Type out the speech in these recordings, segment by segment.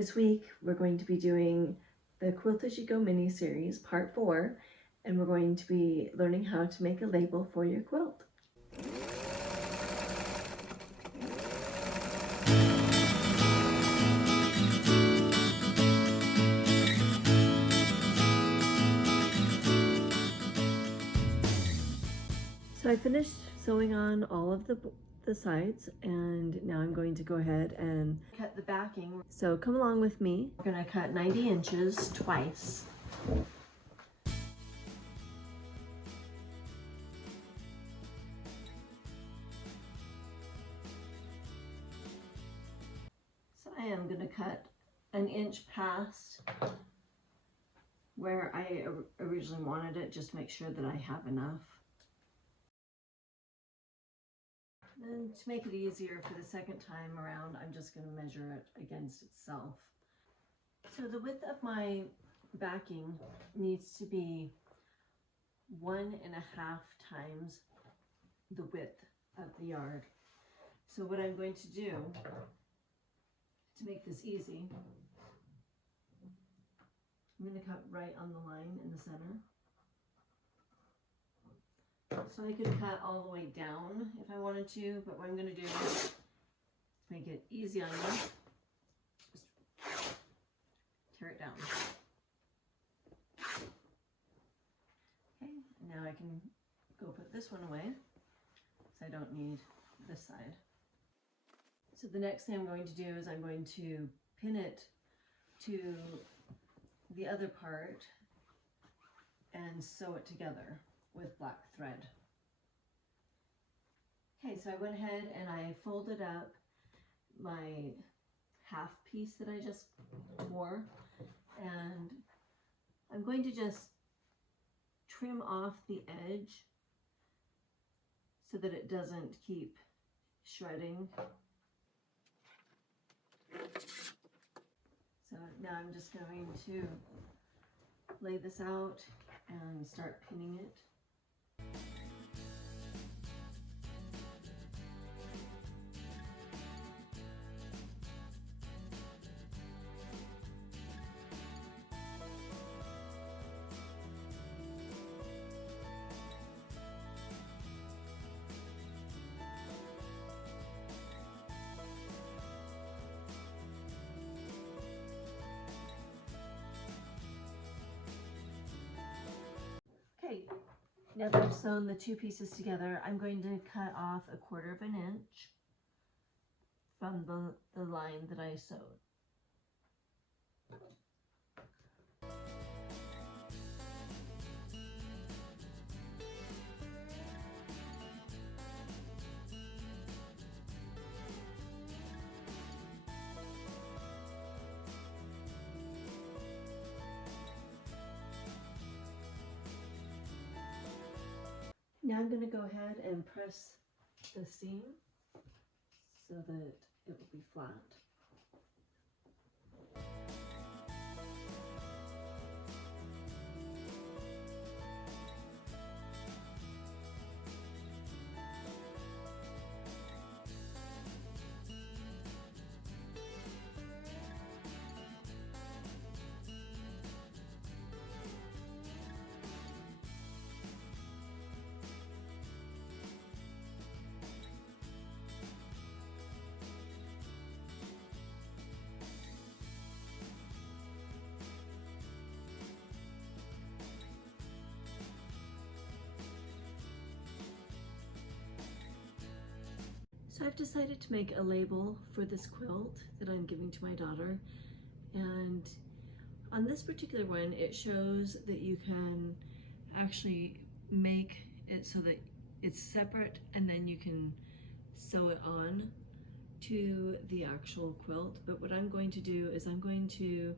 This week we're going to be doing the Quilt As You Go mini-series part 4, and we're going to be learning how to make a label for your quilt. So I finished sewing on all of the sides, and now I'm going to go ahead and cut the backing. So come along with me. We're going to cut 90 inches twice. So I am going to cut an inch past where I originally wanted it, just to make sure that I have enough. And to make it easier for the second time around, I'm just going to measure it against itself. So the width of my backing needs to be 1.5 times the width of the yard. So what I'm going to do to make this easy, I'm going to cut right on the line in the center. So I could cut all the way down if I wanted to, but what I'm going to do is make it easy on you, just tear it down. Okay, now I can go put this one away, so I don't need this side. So the next thing I'm going to do is I'm going to pin it to the other part and sew it together with black thread. Okay, so I went ahead and I folded up my half piece that I just wore, and I'm going to just trim off the edge so that it doesn't keep shredding. So now I'm just going to lay this out and start pinning it. Okay, now that I've sewn the two pieces together, I'm going to cut off 1/4 inch from the line that I sewed. Now I'm going to go ahead and press the seam so that it will be flat. So I've decided to make a label for this quilt that I'm giving to my daughter, and on this particular one it shows that you can actually make it so that it's separate, and then you can sew it on to the actual quilt. But what I'm going to do is I'm going to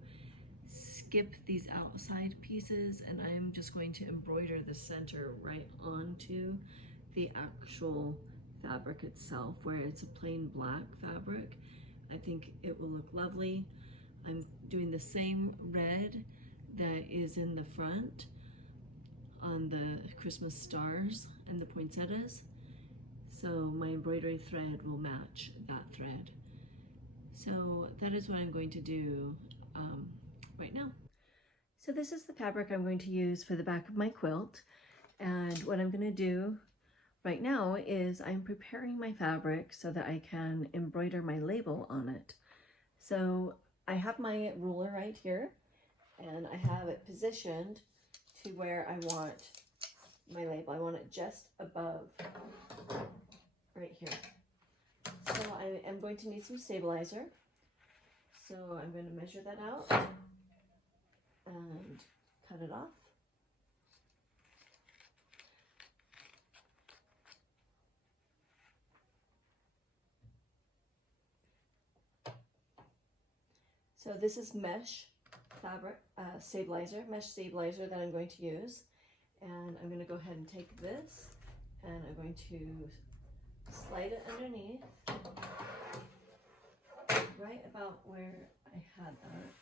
skip these outside pieces, and I'm just going to embroider the center right onto the actual fabric itself, where it's a plain black fabric. I think it will look lovely. I'm doing the same red that is in the front on the Christmas stars and the poinsettias, so my embroidery thread will match that thread. So that is what I'm going to do right now. So this is the fabric I'm going to use for the back of my quilt. And what I'm going to do right now is I'm preparing my fabric so that I can embroider my label on it. So I have my ruler right here, and I have it positioned to where I want my label. I want it just above, right here. So I am going to need some stabilizer. So I'm going to measure that out and cut it off. So this is mesh fabric mesh stabilizer that I'm going to use. And I'm going to go ahead and take this and I'm going to slide it underneath right about where I had that.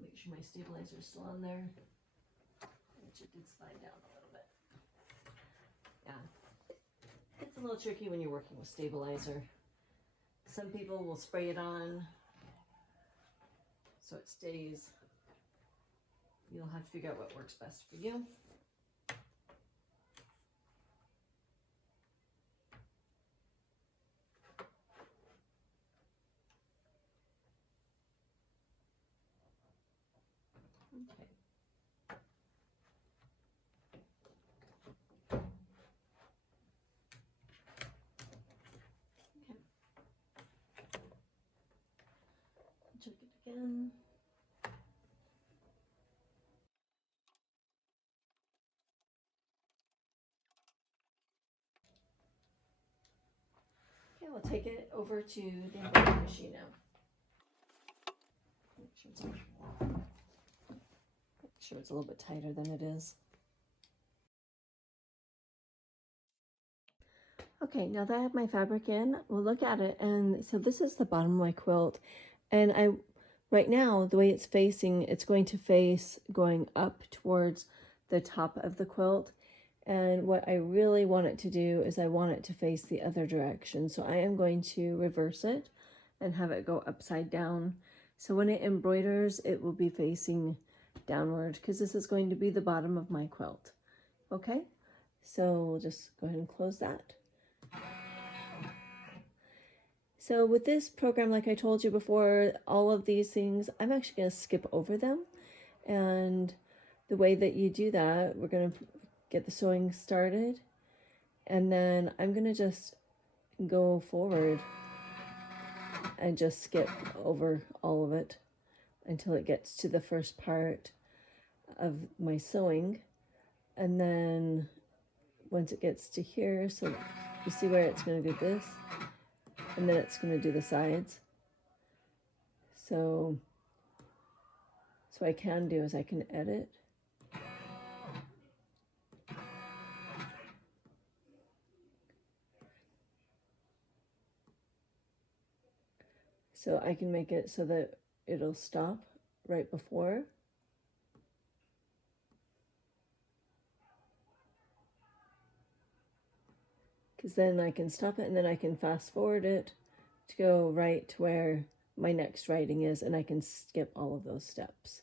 Make sure my stabilizer is still on there, which it did slide down a little bit. Yeah, it's a little tricky when you're working with stabilizer. Some people will spray it on so it stays. You'll have to figure out what works best for you. Okay. Check it again. Okay, we'll take it over to the embroidery machine now. Make sure it's a little bit tighter than it is. Okay, now that I have my fabric in, we'll look at it. And so this is the bottom of my quilt. And right now, the way it's facing, it's going to face going up towards the top of the quilt. And what I really want it to do is I want it to face the other direction. So I am going to reverse it and have it go upside down. So when it embroiders, it will be facing downward because this is going to be the bottom of my quilt. Okay, so we'll just go ahead and close that. So with this program, like I told you before, all of these things, I'm actually going to skip over them. And the way that you do that, we're going to get the sewing started. And then I'm going to just go forward and just skip over all of it until it gets to the first part of my sewing. And then once it gets to here, so you see where it's going to do this, and then it's going to do the sides. So what I can do is I can edit. So I can make it so that it'll stop right before. Because then I can stop it and then I can fast forward it to go right to where my next writing is, and I can skip all of those steps.